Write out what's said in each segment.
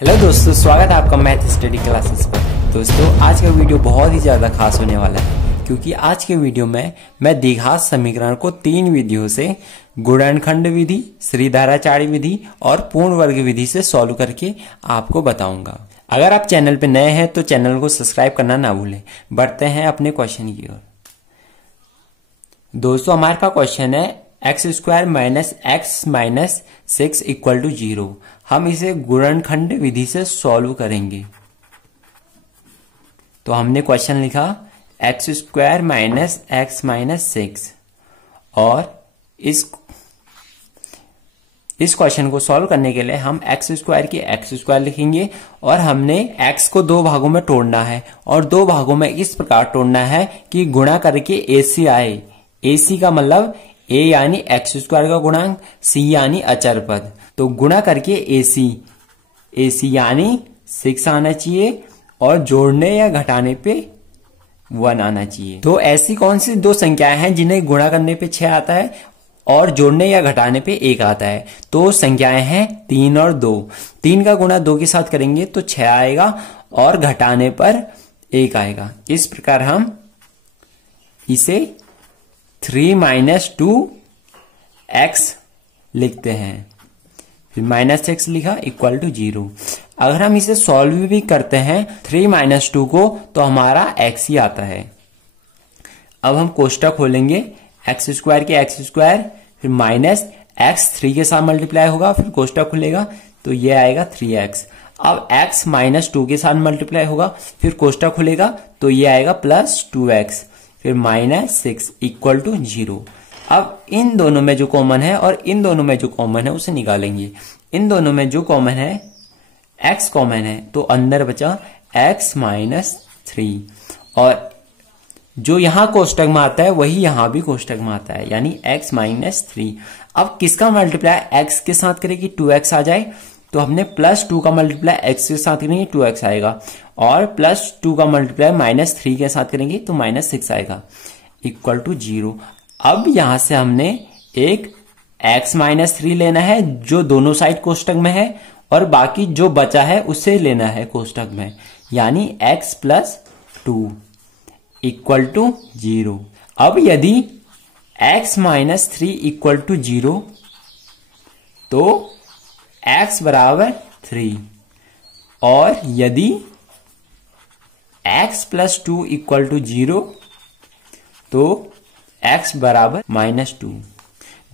Hello दोस्तों, स्वागत है आपका मैथ स्टडी क्लासेस पर। दोस्तों आज का वीडियो बहुत ही ज़्यादा खास होने वाला है क्योंकि आज के वीडियो में मैं द्विघात समीकरण को 3 विधियों से गुणनखंड विधि, श्रीधराचार्य विधि और पूर्ण वर्ग विधि से सॉल्व करके आपको बताऊंगा। अगर आप चैनल पर नए हैं तो चैनल को सब्सक्राइब करना ना भूलें। बढ़ते हैं अपने क्वेश्चन की ओर। दोस्तों हमारे पास क्वेश्चन है x² minus x minus 6 equal to 0। हम इसे गुणनखंड विधि से सॉल्व करेंगे। तो हमने क्वेश्चन लिखा x² माइनस एक्स माइनस 6 और इस क्वेश्चन को सॉल्व करने के लिए हम x² की x² लिखेंगे और हमने x को 2 भागों में तोड़ना है और 2 भागों में इस प्रकार तोड़ना है कि गुणा करके AC आए। AC का मतलब a यानी x² का गुणांक, c यानी अचर पद। तो गुणा करके AC यानी 6 आना चाहिए और जोड़ने या घटाने पे 1 आना चाहिए। तो ऐसी कौन सी 2 संख्याएं हैं जिन्हें गुणा करने पे 6 आता है और जोड़ने या घटाने पे 1 आता है? तो संख्याएं हैं 3 और 2। 3 का गुणा 2 के साथ करेंगे तो 6 आएगा और घटाने पर 1 आएगा। इस प्रकार हम इसे 3 माइनस 2x लिखते हैं। फिर माइनस एक्स लिखा इक्वल टू 0। अगर हम इसे सॉल्व भी करते हैं 3 माइनस 2 को तो हमारा x ही आता है। अब हम कोष्टक खोलेंगे x² के x², फिर माइनस x 3 के साथ मल्टीप्लाई होगा, फिर कोष्टक खुलेगा तो ये आएगा 3x। अब x माइनस 2 के साथ मल्टीप्लाई होगा, फिर कोष्टक खुलेगा तो ये आएगा प्लस 2x, फिर माइनस 6 इक्वल टू 0। अब इन दोनों में जो कॉमन है और इन दोनों में जो कॉमन है उसे निकालेंगे। इन दोनों में जो कॉमन है x कॉमन है तो अंदर बचा x माइनस 3 और जो यहां कोष्टक में आता है वही यहां भी कोष्टक में आता है यानी x माइनस 3। अब किसका मल्टीप्लाई x के साथ करेगी 2x आ जाए तो हमने प्लस 2 का मल्टीप्लाई x के साथ करेंगे 2x आएगा और प्लस 2 का मल्टीप्लाई माइनस 3 के साथ करेंगे तो माइनस 6 आएगा इक्वल टू 0। अब यहां से हमने एक x माइनस 3 लेना है जो दोनों साइड कोष्टक में है और बाकी जो बचा है उसे लेना है कोष्टक में यानी x प्लस 2 इक्वल टू 0। अब यदि x माइनस 3 इक्वल टू 0 तो x बराबर 3 और यदि x प्लस 2 इक्वल टू 0 तो x बराबर माइनस 2।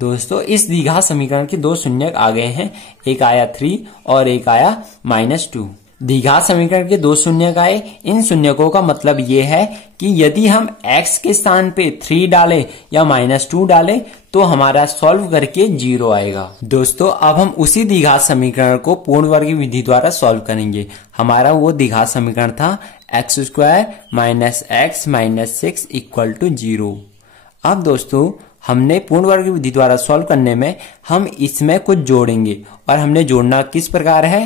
दोस्तों इस द्विघात समीकरण के 2 शून्यक आ गए हैं, एक आया 3 और एक आया माइनस 2। द्विघात समीकरण के 2 शून्यक आए। इन शून्यकों का मतलब ये है कि यदि हम x के स्थान पे 3 डालें या माइनस 2 डालें तो हमारा सॉल्व करके 0 आएगा। दोस्तों अब हम उसी द्विघात समीकरण को पूर्ण वर्ग विधि द्वारा सॉल्व करेंगे। हमारा वो द्विघात समीकरण था x² minus x minus 6 equal to 0। अब दोस्तों हमने पूर्ण वर्ग विधि द्वारा सॉल्व करने में हम इसमें कुछ जोड़ेंगे और हमने जोड़ना किस प्रकार है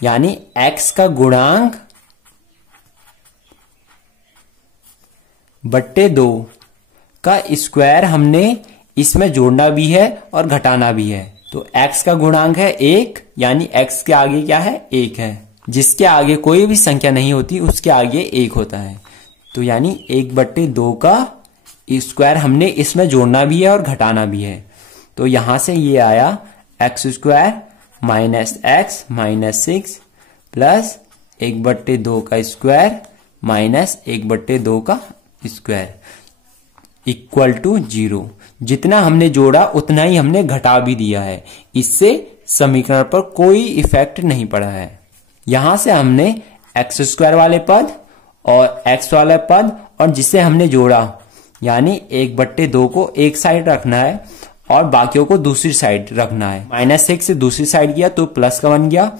यानी x का गुणांक बट्टे 2 का स्क्वायर हमने इसमें जोड़ना भी है और घटाना भी है। तो x का गुणांक है 1 यानी x के आगे क्या है 1 है। जिसके आगे कोई भी संख्या नहीं होती उसके आगे 1 होता है। तो यानी 1/2 का स्क्वायर हमने इसमें जोड़ना भी है और घटाना भी है। तो यहां से ये आया x² minus x minus 6 plus 1/2 का स्क्वायर माइनस 1/2 का स्क्वायर इक्वल टू 0। जितना हमने जोड़ा उतना ही हमने घटा भी दिया है। इससे समीकरण पर कोई इफेक्ट नहीं पड़ा है। यहां से हमने x² वाले पद और x वाले पद और जिसे हमने जोड़ा यानी 1/2 को एक साइड रखना है और बाकियों को दूसरी साइड रखना है। माइनस 6 से दूसरी साइड गया तो प्लस का बन गया,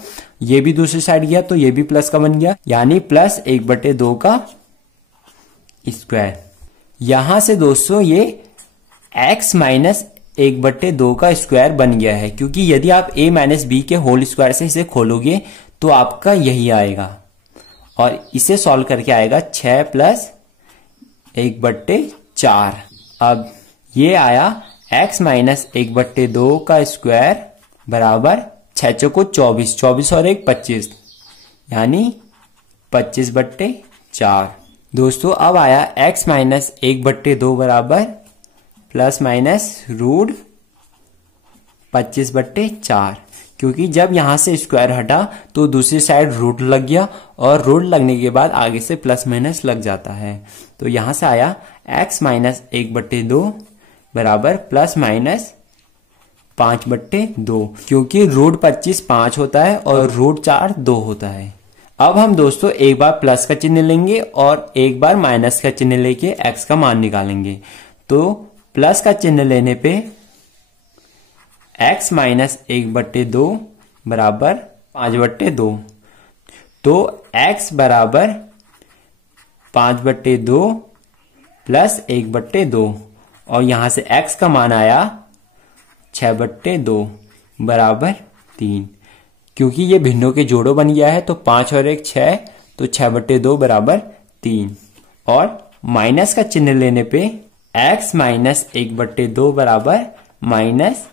ये भी दूसरी साइड गया तो ये भी प्लस का बन गया यानी प्लस 1/2 का स्क्वायर। यहां से दोस्तों ये x माइनस 1/2 का स्क्वायर बन गया है क्योंकि यदि आप a माइनस b के होल स्क्वायर से इसे खोलोगे तो आपका यही आएगा और इसे सॉल्व करके आएगा 6 प्लस 1/4। अब ये आया x माइनस 1/2 का स्क्वायर बराबर 6 चौको 24, 24 और 1 25 यानी 25/4। दोस्तों अब आया x माइनस 1/2 बराबर प्लस माइनस रूट 25/4, क्योंकि जब यहां से स्क्वायर हटा तो दूसरी साइड रूट लग गया और रूट लगने के बाद आगे से प्लस माइनस लग जाता है। तो यहां से आया x माइनस 1/2 बराबर प्लस माइनस 5/2, क्योंकि रूट 25 5 होता है और रूट 4 2 होता है। अब हम दोस्तों एक बार प्लस का चिन्ह लेंगे और एक बार माइनस का चिन्ह लेके x का मान निकालेंगे। तो प्लस का चिन्ह लेने पे x माइनस 1/2 बराबर 5/2, तो x बराबर 5/2 प्लस 1/2 और यहां से x का मान आया 6/2 बराबर 3, क्योंकि ये भिन्नों के जोड़ों बन गया है तो 5 और 1 6, तो 6/2 बराबर 3। और माइनस का चिन्ह लेने पे x माइनस 1/2 बराबर माइनस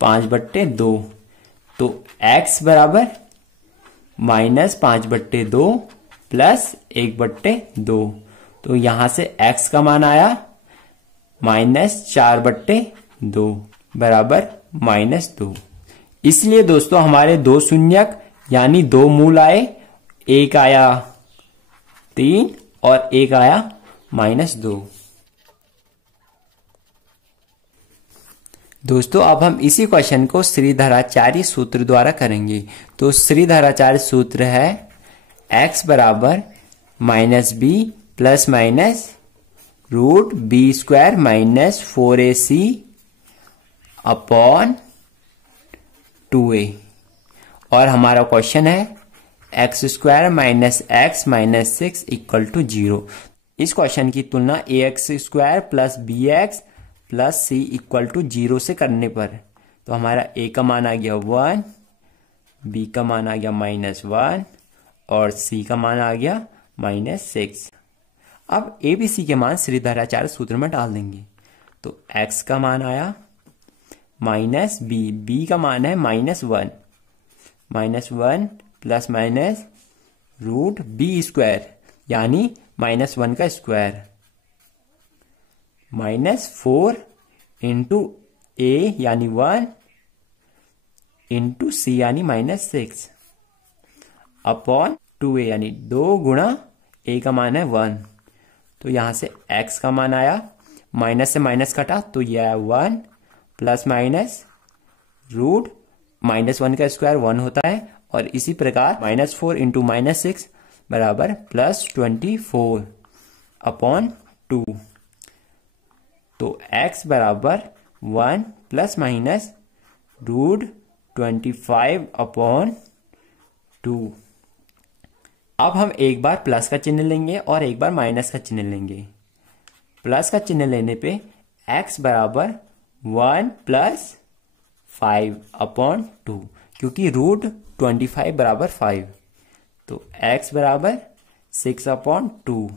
5/2, तो x बराबर माइनस 5/2 प्लस 1/2, तो यहां से x का मान आया माइनस 4/2 बराबर -2। इसलिए दोस्तों हमारे दो शून्यक यानी दो मूल आए, एक आया 3 और एक आया -2। दोस्तों अब हम इसी क्वेश्चन को श्रीधराचार्य सूत्र द्वारा करेंगे। तो श्रीधराचार्य सूत्र है x बराबर -b plus minus root b² minus 4ac upon 2a, और हमारा क्वेश्चन है x² minus x minus 6 equal to 0। इस क्वेश्चन की तुलना ax² plus bx plus c equal to 0 से करने पर, तो हमारा a का मान आ गया 1, b का मान आ गया -1 और c का मान आ गया -6। अब a b c के मान श्रीधराचार्य सूत्र में डाल देंगे। तो x का मान आया -b, b का मान है -1 प्लस माइनस रूट b² यानी -1 का स्क्वायर -4 इंटू a यानी 1 इंटू c यानी -6 अपॉन 2a यानी 2 गुणा a का मान है 1। तो यहां से x का मान आया, माइनस से माइनस कटा तो यह आया 1 प्लस माइनस रूट -1 का स्क्वायर 1 होता है, और इसी प्रकार -4 इंटू -6 बराबर +24 अपॉन 2। तो x बराबर 1 प्लस माइनस रूट 25 अपॉन 2। अब हम एक बार प्लस का चिन्ह लेंगे और एक बार माइनस का चिन्ह लेंगे। प्लस का चिन्ह लेने पे x बराबर 1 प्लस 5 अपॉन 2, क्योंकि रूट 25 बराबर 5, तो x बराबर 6 अपॉन 2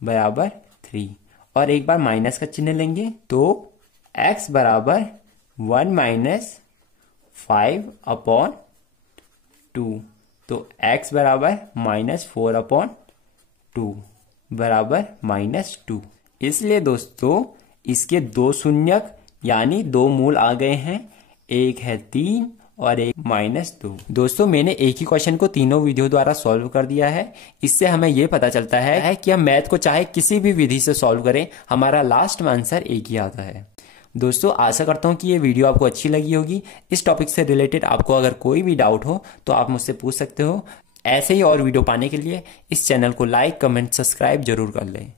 बराबर 3। और एक बार माइनस का चिन्ह लेंगे तो x बराबर 1 माइनस 5 अपॉन 2, तो x बराबर -4 अपॉन 2 बराबर -2। इसलिए दोस्तों इसके दो शून्यक यानी दो मूल आ गए हैं, एक है 3 और एक -2। दोस्तों मैंने एक ही क्वेश्चन को तीनों वीडियो द्वारा सॉल्व कर दिया है। इससे हमें यह पता चलता है कि हम मैथ को चाहे किसी भी विधि से सॉल्व करें, हमारा लास्ट में आंसर एक ही आता है। दोस्तों आशा करता हूं कि ये वीडियो आपको अच्छी लगी होगी। इस टॉपिक से रिलेटेड आपको अगर कोई भी डाउट हो तो आप मुझसे पूछ सकते हो। ऐसे ही और वीडियो पाने के लिए इस चैनल को लाइक, कमेंट, सब्सक्राइब जरूर कर लें।